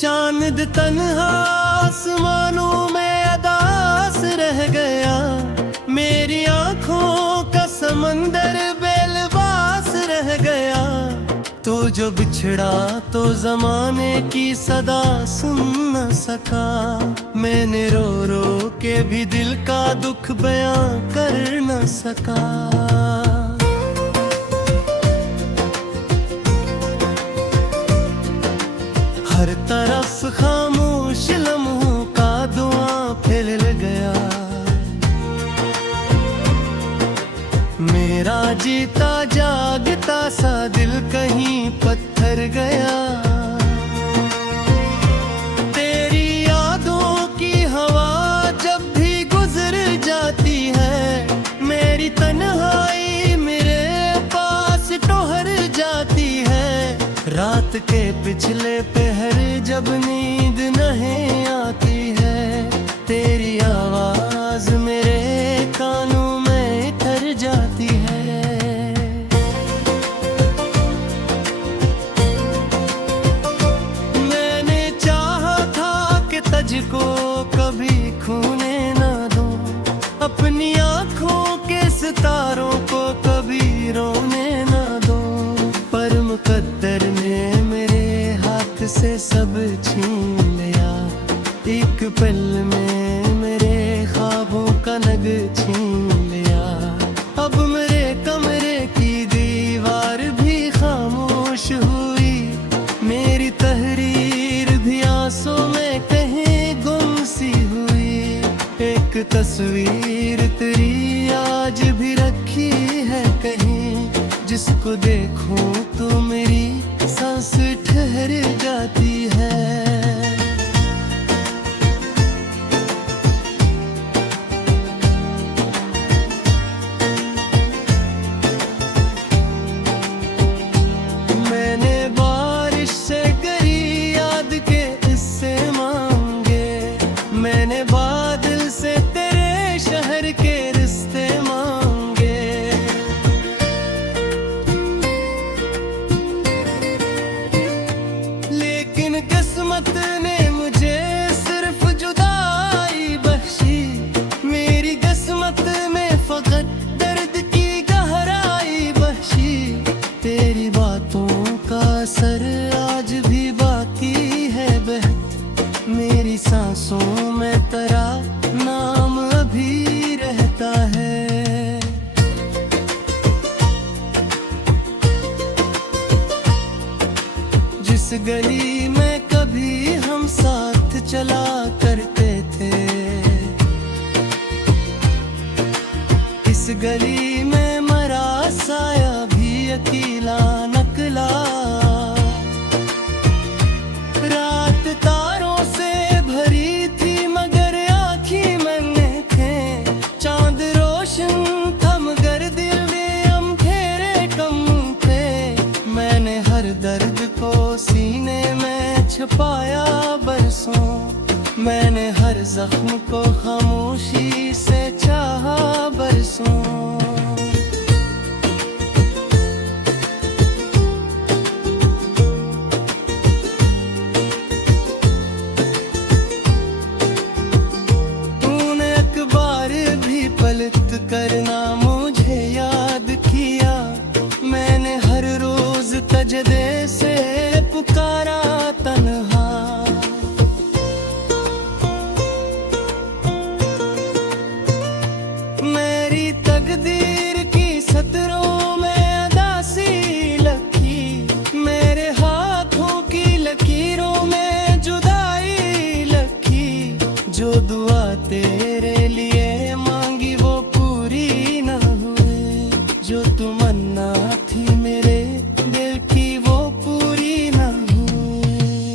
चांद तन्हा आसमानों में अदास रह गया, मेरी आंखों का समंदर बेलबास रह गया। तो जो बिछड़ा तो जमाने की सदा सुन न सका, मैंने रो रो के भी दिल का दुख बयां कर न सका। हर तरफ खामोश लम्हों का धुआं फैल गया, मेरा जीता जागता सा दिल कहीं पत्थर गया। तेरी यादों की हवा जब भी गुजर जाती है, मेरी तन्हाई मेरे पास टोहर जाती है। रात के पिछले पहर जब नींद नहीं आती है, तेरी आवाज मेरे कानों में ठहर जाती है। मैंने चाहा था कि तुझको कभी खोने ना दूं, अपनी आंखों के सितारों को कभी रोने ना दूं, पर मुकद्दर ने मेरे हाथ से सब छीन लिया। एक पल में मेरे ख्वाबों का नग छीन लिया। अब मेरे कमरे की दीवार भी खामोश हुई, मेरी तहरीर भी आंसू में कहीं गुम सी हुई। एक तस्वीर तेरी आज भी रखी है कहीं, जिसको देखूं तो मेरी सांस ठहर जाती है। मैंने बारिश से गरी याद के इससे मांगे, मैंने बादल से तेरे शहर के रिश्ते मांगे। लेकिन किस्मत ने मुझे सिर्फ जुदाई बख्शी, मेरी किस्मत में फकत दर्द की गहराई बख्शी। तेरी बातों का असर आज भी बाकी है बहत, मेरी सांसों में तेरा नाम अभी रहता है। जिस गली में कभी हम साथ चला करते थे, इस गली में मरा साया भी अकेला निकला। रात तारों से भरी थी मगर आँखी मैंने थे, चांद रोशन था मगर दिल में अंधेरे कम थे। मैंने हर दर्द को सीने में छुपाया बरसों, मैंने हर जख्म को खामोशी से चाहा बरसों। तूने अखबार भी पलट करना मुझे याद किया, मैंने हर रोज तजदे से पुकारा तन्हा। मेरी तकदीर की सतरों में अदासी लखी, मेरे हाथों की लकीरों में जुदाई लखी। जो दुआ तेरे लिए मांगी वो पूरी न हुई, जो तमन्ना थी मेरे दिल की वो पूरी न हुई।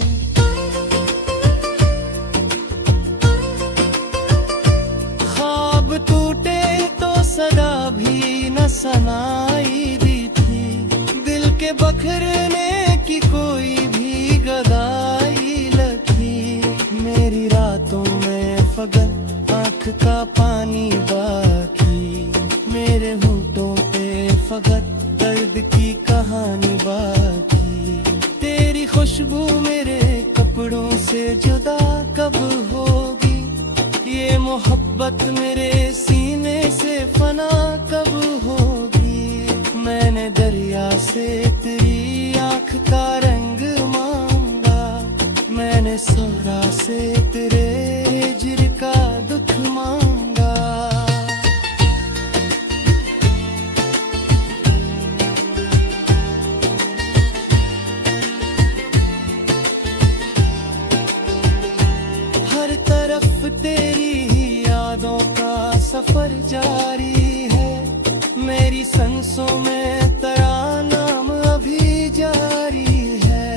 ख्वाब टूटे तो सदा भी न सनाई दी थी, दिल के बखरने की कोई भी गदाई लगी। मेरी रातों में फगत आँख का पानी बाकी, मेरे होठों पे फगत दर्द की कहानी बाकी। तेरी खुशबू मेरे कपड़ों से जुदा कब होगी, ये मोहब्बत मेरे सीने से फना कब होगी। मैंने दरिया से तेरी आँख का रंग मांगा, मैंने सोरा से तेरे हिज्र का दुख मांगा। हर तरफ तेरी ही यादों का सफर जारी है, मेरी सांसों में तेरा नाम अभी जारी है।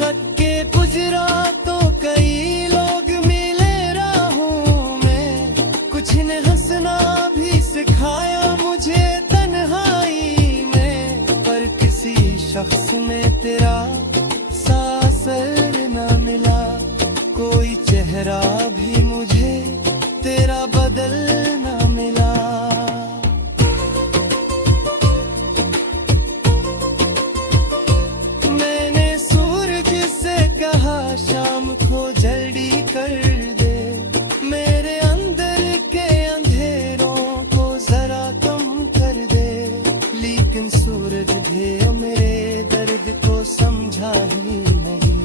वक्त के गुजरा तो कई लोग मिले राहों में, कुछ ने हंसना भी सिखाया मुझे तन्हाई में, पर किसी शख्स में तेरा सा असर न मिला, कोई चेहरा भी मुझे तेरा बदल न मिला। मैंने सूरज से कहा शाम को जल्दी कर दे, मेरे अंदर के अंधेरों को जरा कम कर दे, लेकिन सूरज भी मेरे दर्द को समझा ही नहीं,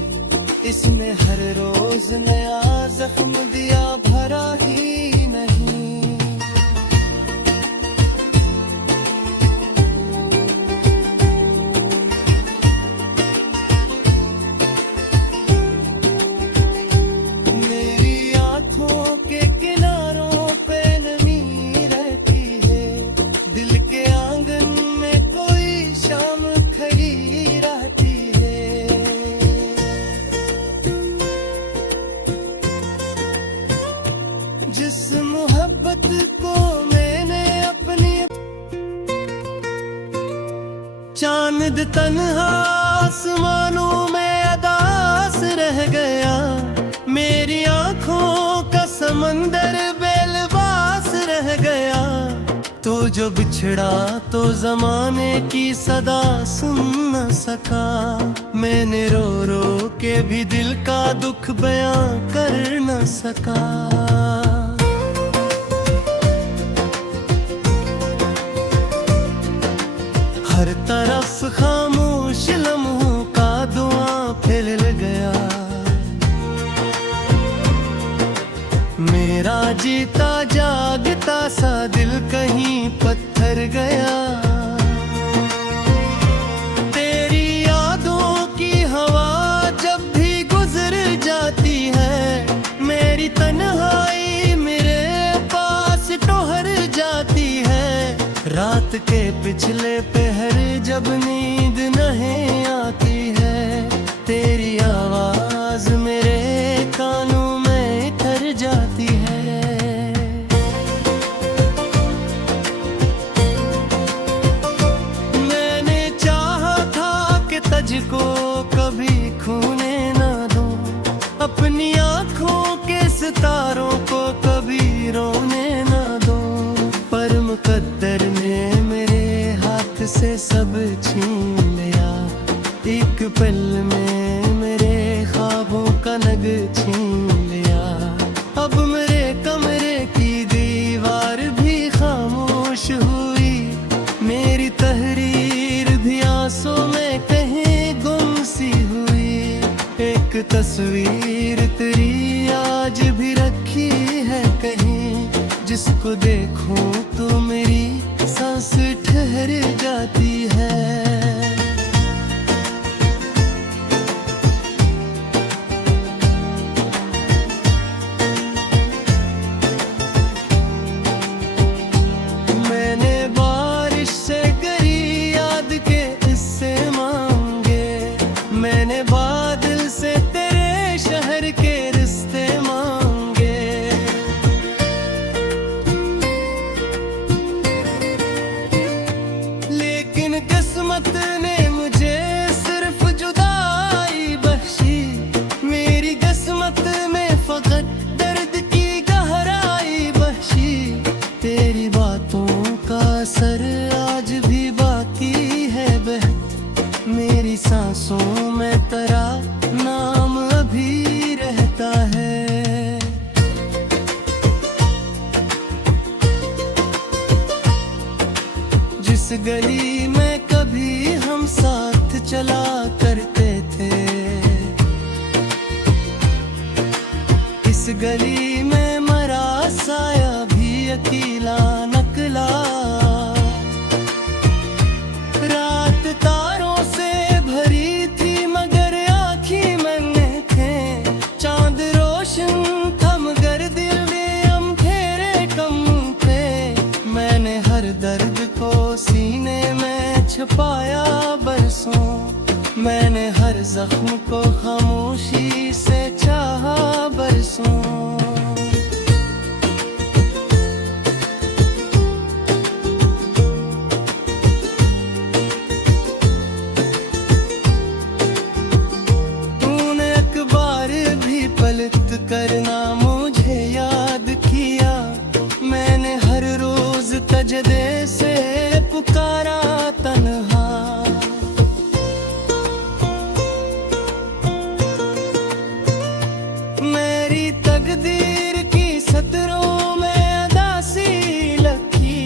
इसने हर रोज नया जख्म दिया भरा ही नहीं। मेरी आंखों के किनारों पे नमी रहती है, दिल के आंगन में कोई शाम खड़ी रहती है। जिस मोहब्बत को मैंने अपनी चांद तन्हा आसमानों में अदास रह गया, मेरी आंखों का समंदर बेलबास रह गया। तो जो बिछड़ा तो जमाने की सदा सुन न सका, मैंने रो रो के भी दिल का दुख बयां कर न सका। हर तरफ खामोश लम्हों का धुआं फैल गया, मेरा जीता जागता सा दिल कहीं पत्थर गया। तेरी यादों की हवा जब भी गुजर जाती है, मेरी तन्हाई मेरे पास टोहर जाती है। रात के पिछले पहर जब नींद नहीं आती है, तेरी आवाज मेरे कानों में ठहर जाती है। मैंने चाहा था कि तुझको कभी खोने ना दूं, अपनी आँखों के सितारों को कभी रोने ना दूं, पर मुकद्दर ने मेरे हाथ से सब छीन लिया, एक पल में मेरे ख्वाबों का नग छीन लिया। अब मेरे कमरे की दीवार भी खामोश हुई, मेरी तहरीर भी आंसू में कहीं गुम सी हुई। एक तस्वीर तेरी आज भी रखी है कहीं, जिसको देखूं तो मेरी सांस ठहर जाती है। मैंने बारिश से करी याद के किस्से मांगे, मैंने बादल से तेरे शहर के रिश्ते मांगे। लेकिन किस्मत ने मुझे सिर्फ जुदाई बख्शी, मेरी किस्मत में फकत दर्द की गहराई बख्शी। तेरी बातों का असर आज भी बाकी है बह जिस गली में कभी हम साथ चला करते थे, इस गली में मरा साया भी अकेला नकला। रात तारों से भरी थी मगर आँखी मैंने थे, चांद रोशन था मगर दिल में अंधेरे कम थे। मैंने हर दर्द को सीने में छुपाया बरसों, मैंने हर जख्म को खामोशी से चाहा बरसों। तूने अखबार भी पलट करना मुझे याद किया, मैंने हर रोज तजदे से पुकारा तन्हा। मेरी तकदीर की सतरों में अदासी लखी,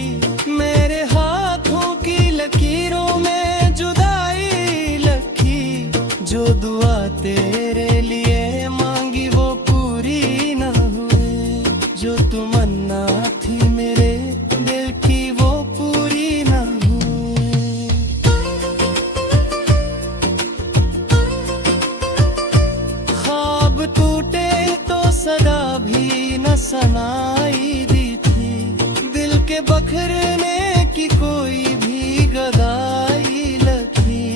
मेरे हाथों की लकीरों में जुदाई लखी। जो दुआ तेरे लिए मांगी वो पूरी न हुई, जो तमन्ना थी मेरे दिल की वो पूरी न हुई। ख्वाब टूटे तो सदा भी न सनाई दी थी, दिल के बखरने की कोई भी गदाई लगी।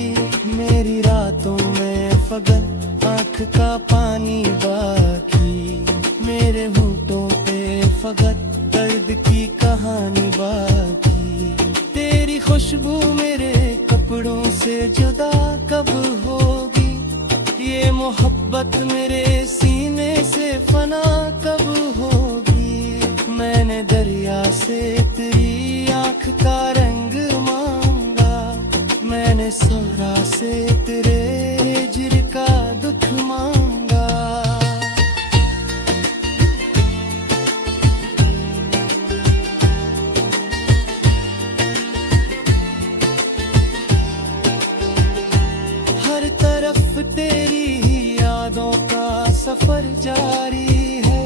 मेरी रातों में फकत आँख का पानी बाकी, मेरे होठों पे फकत दर्द की कहानी बाकी। तेरी खुशबू मेरे कपड़ों से जुदा कब होगी, ये मोहब्बत मेरे सीने से फना कब होगी। मैंने दरिया से तेरी आँख का रंग मांगा, मैंने सोरा से तेरे हिज्र का दुख मांगा। हर तरफ तेरी यादों का सफर जारी है,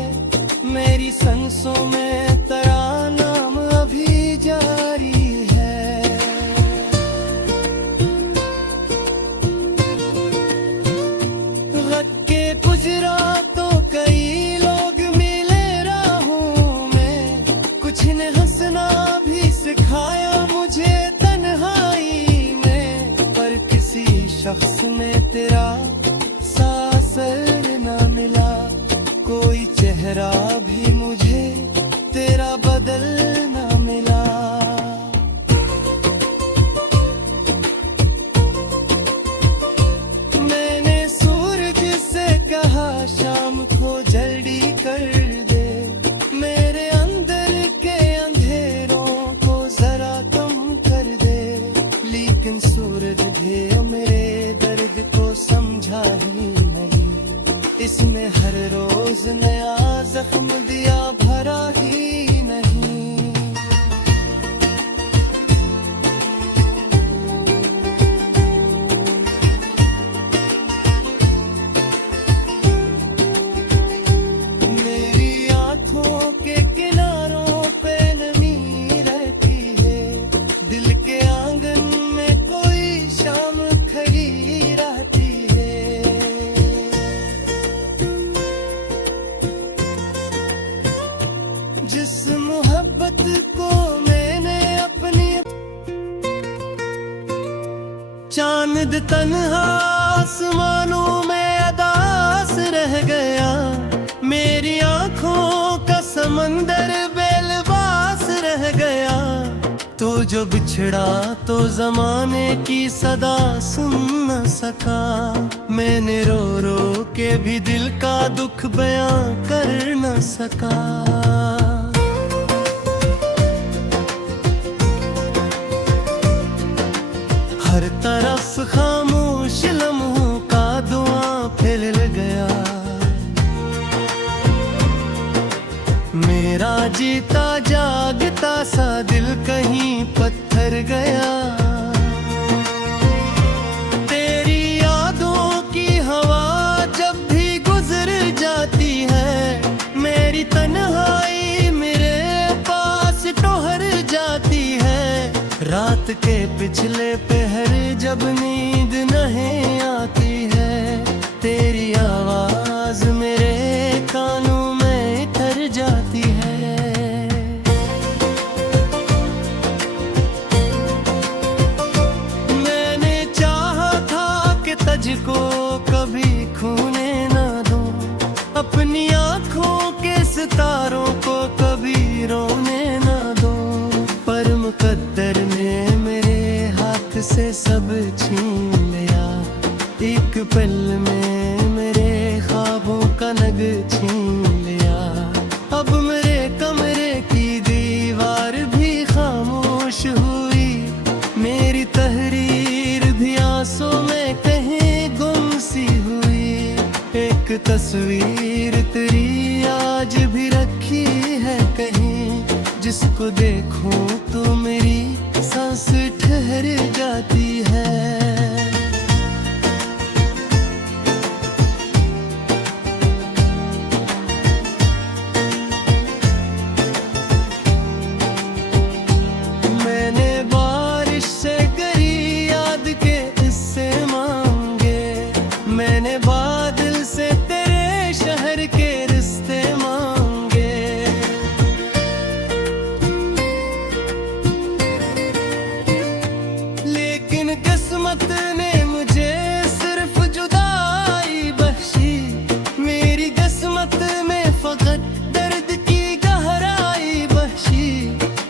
मेरी सांसों में तेरा नाम अभी जारी है। वक्त के गुजरा तो कई लोग मिले राहों में, कुछ ने हंसना भी सिखाया मुझे तन्हाई में। पर किसी शख्स ने तेरा सासर न मिला, कोई चेहरा भी मुझे तेरा बदल न मिला। मैंने सूरज से कहा शाम को जल्दी कर दे, मेरे अंदर के अंधेरों को जरा कम कर दे। लेकिन सूरज भी मेरे दर्द को समझा ही नहीं, इसने हर रोज नया जख्म दिया भरा ही नहीं। मेरी आँखों के किनारों पे नमी रहती है, दिल के आंगन में कोई शाम खड़ी रहती है। जिस मोहब्बत को मैंने अपनी चांद तन्हा आसमानों में अदास रह गया, मेरी आँखों का समंदर बेलबास रह गया। तो जो बिछड़ा तो जमाने की सदा सुन न सका, मैंने रो रो के भी दिल का दुख बयां कर न सका। हर तरफ खामोश लम्हों का धुआं फैल गया, मेरा जीता जागता सा दिल कहीं पत्थर गया। रात के पिछले पहर जब नींद नहीं आती है, तेरी आवाज मेरे कानों में ठहर जाती है। मैंने चाहा था कि तुझको कभी खोने ना दूं, अपनी आँखों के सितारों को कभी रोने ना दूं, पर मुकद्दर ने मेरे हाथ से सब छीन लिया। एक पल में मेरे ख्वाबों का नग छीन लिया। अब मेरे कमरे की दीवार भी खामोश हुई, मेरी तहरीर भी आंसू में कहीं गुम सी हुई। एक तस्वीर तेरी आज भी रखी है कहीं, जिसको देखूं तो मेरी सांस ठहर जाती है। मैंने बारिश से करी याद के इससे मांगे, मैंने बादल से तेरे शहर के रिश्ते मांगे। लेकिन किस्मत ने मुझे सिर्फ जुदाई बख्शी, मेरी किस्मत में फकत दर्द की गहराई बख्शी।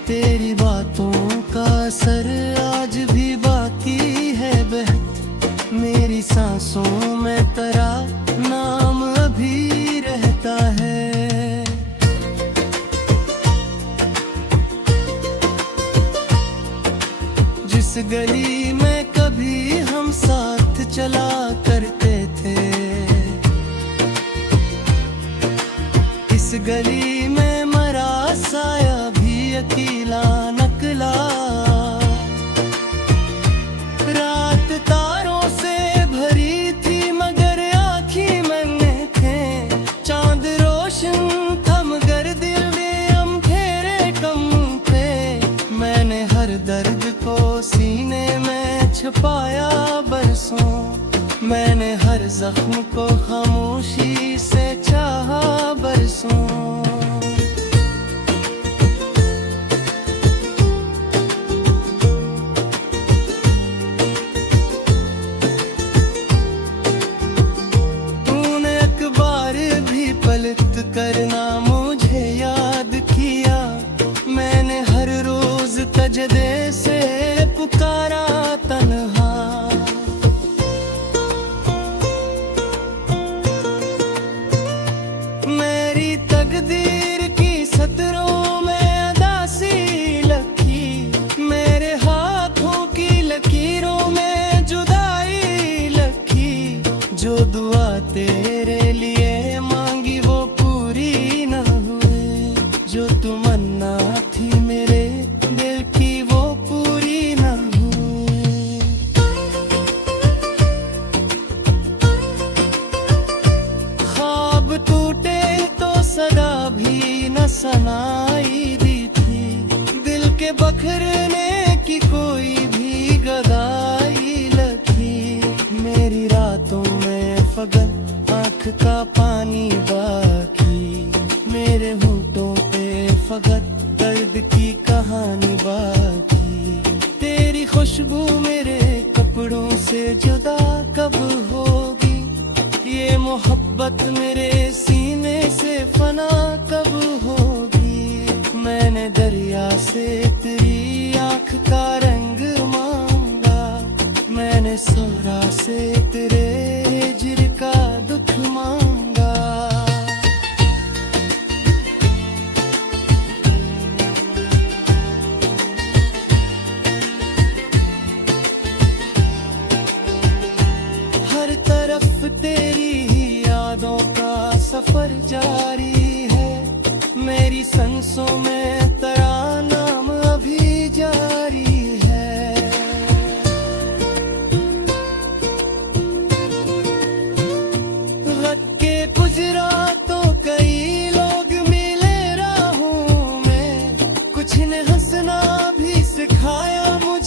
तेरी बातों का असर आज भी बाकी है बहत, मेरी सांसों में तेरा नाम अभी रहता है। जिस गली में कभी हम साथ चला करते थे, इस गली में मरा साया भी अकेला निकला। रात तारों से भरी थी मगर आँखें मैंने थे, चांद रोशन था मगर दिल में अंधेरे कम थे। मैंने हर दर्द को सीने में छुपाया बरसों, मैंने हर जख्म को खामोशी से चाहा बरसों। तूने अखबार भी पलट करना मुझे याद किया, मैंने हर रोज तजदे से पुकारा तन्हा। मेरी तकदीर की सतरों में अदासी लखी, मेरे हाथों की लकीरों में जुदाई लखी। जो दुआ तेरे लिए मांगी वो पूरी न हुई, जो तमन्ना थी मेरे दिल की वो पूरी न हुई। ख्वाब टूटे तो सदा भी न सुनाई दी थी, दिल के बखरने की कोई भी गदाई लगी। मेरी रातों में फकत आँख का पानी बाकी, मेरे होठों पे फकत दर्द की कहानी बाकी। तेरी खुशबू मेरे कपड़ों से जुदा कब होगी, ये मोहब्बत मेरे सीने से फना कब होगी। मैंने दरिया से तेरी आँख का रंग मांगा, मैंने सोरा से तेरे हिज्र का दुख मांगा। हर तरफ तेरी ही यादों का सफर जारी है, मेरी सांसों में तेरा नाम अभी जारी है। वक्त के गुजरा तो कई लोग मिले राहों में, कुछ ने हंसना भी सिखाया मुझे।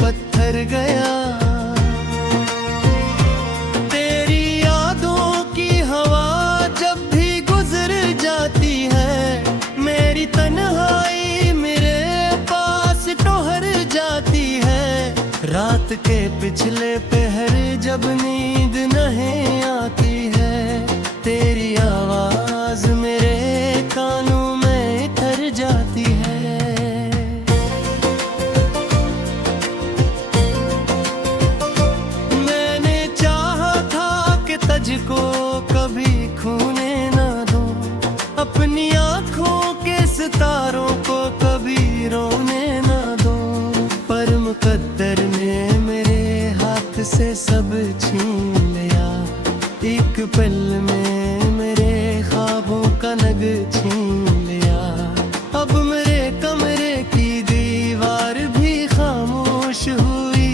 पत्थर गया। तेरी यादों की हवा जब भी गुजर जाती है, मेरी तन्हाई मेरे पास टोहर जाती है। रात के पिछले पहर जब नींद नहीं आती है, तेरी आवाज मेरे कानों में ठहर जाती है। मैंने चाहा था कि तुझको कभी खोने ना दूं, अपनी आँखों के सितारों को कभी रोने ना दूं, पर मुकद्दर ने मेरे हाथ से सब छीन लिया। एक पल में मेरे ख्वाबों का नग छीन लिया। अब मेरे कमरे की दीवार भी खामोश हुई,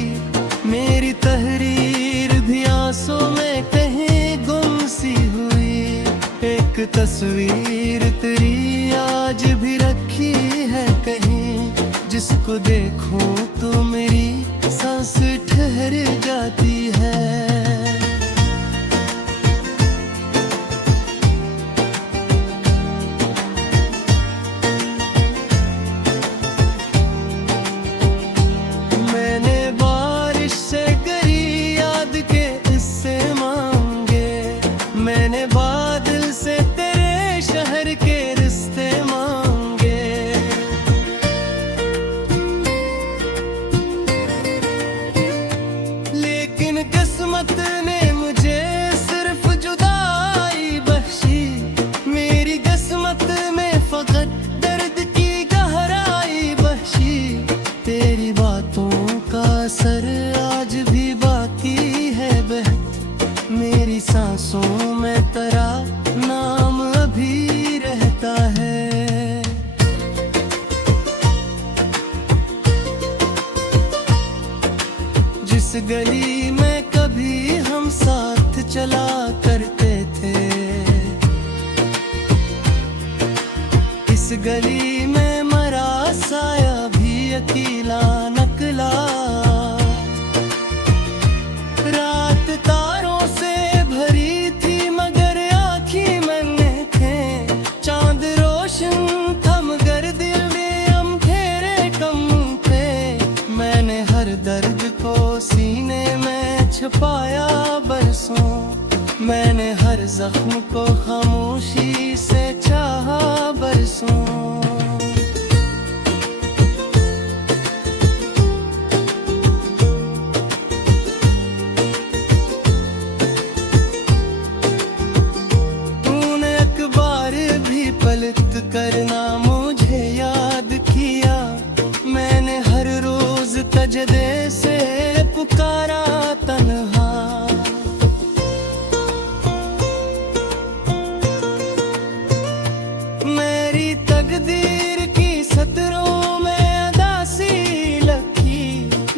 मेरी तहरीर भी आंसू में कहीं गुम सी हुई। एक तस्वीर तेरी आज भी रखी है कहीं, जिसको देखूं तो मेरी सांस ठहर जाती है। मैंने बारिश से गरी याद के किस्से मांगे, मैंने बादल से तेरे शहर के रिश्ते मांगे। लेकिन किस्मत ने मुझे सिर्फ जुदाई बख्शी, मेरी किस्मत में फकत दर्द की गहराई बख्शी। तेरी बातों का असर आज भी बाकी है बह, मेरी सांसों में तेरा नाम अभी रहता है। जिस गली में कभी हम साथ चला करते थे, इस गली में मरा साया भी अकेला निकला। रात तारों से भरी थी मगर आँखें मन्ने थे, चांद रोशन था मगर दिल में अंधेरे कम थे। मैंने हर दर्द को सीने में छुपाया बरसों, मैंने हर जख्म को खामोशी से चाहा बरसों। तूने अखबार भी पलट करना मुझे याद किया, मैंने हर रोज तजदे से पुकारा तन्हा। मेरी तकदीर की सतरों में अदासी लखी,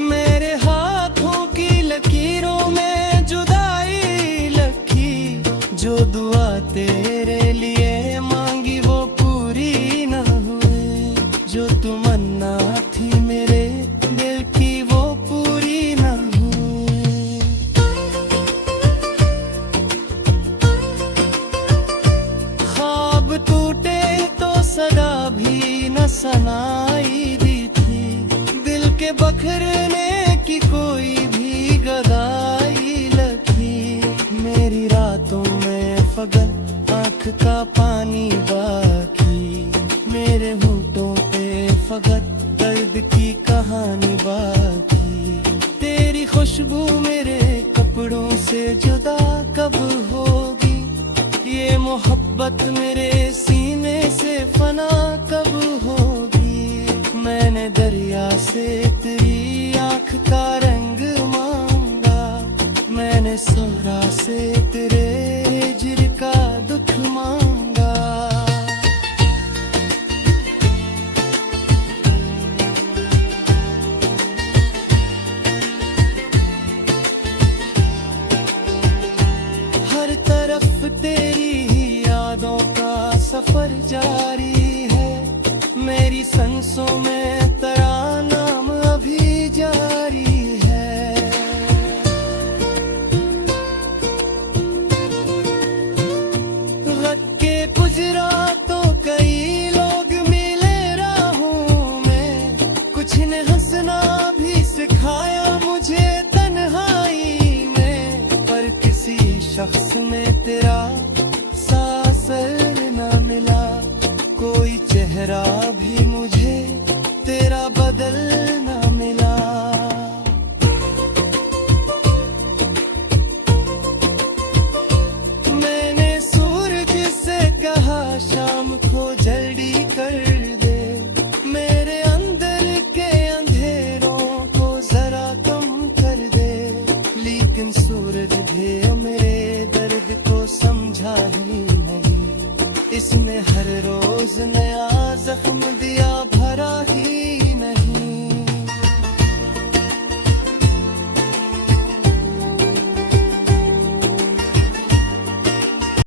मेरे हाथों की लकीरों में जुदाई लखी। जो दुआ तेरे लिए मांगी वो पूरी न हुई, जो तमन्ना थी मेरे दिल की वो पूरी न हुई। ख्वाब टूटे तो सदा भी न सनाई दी थी, दिल के बखरने की कोई भी गदाई लगी। मेरी रातों में फगत आँख का पानी बाकी, मेरे होठों पे फगत दर्द की कहानी बाकी। तेरी खुशबू मेरे कपड़ों से जुदा कब होगी, ये मोहब्बत मेरे सीने से फना कब होगी। मैंने दरिया से तेरी आँख का रंग मांगा, मैंने सोरा से तेरे हिज्र का दुख मांगा। हर तरफ तेरी ही यादों का सफर जारी है, मेरी सांसों में तेरा नाम अभी जारी जिन्हें हंसना भी सिखाया मुझे तन्हाई में, पर किसी शख्स में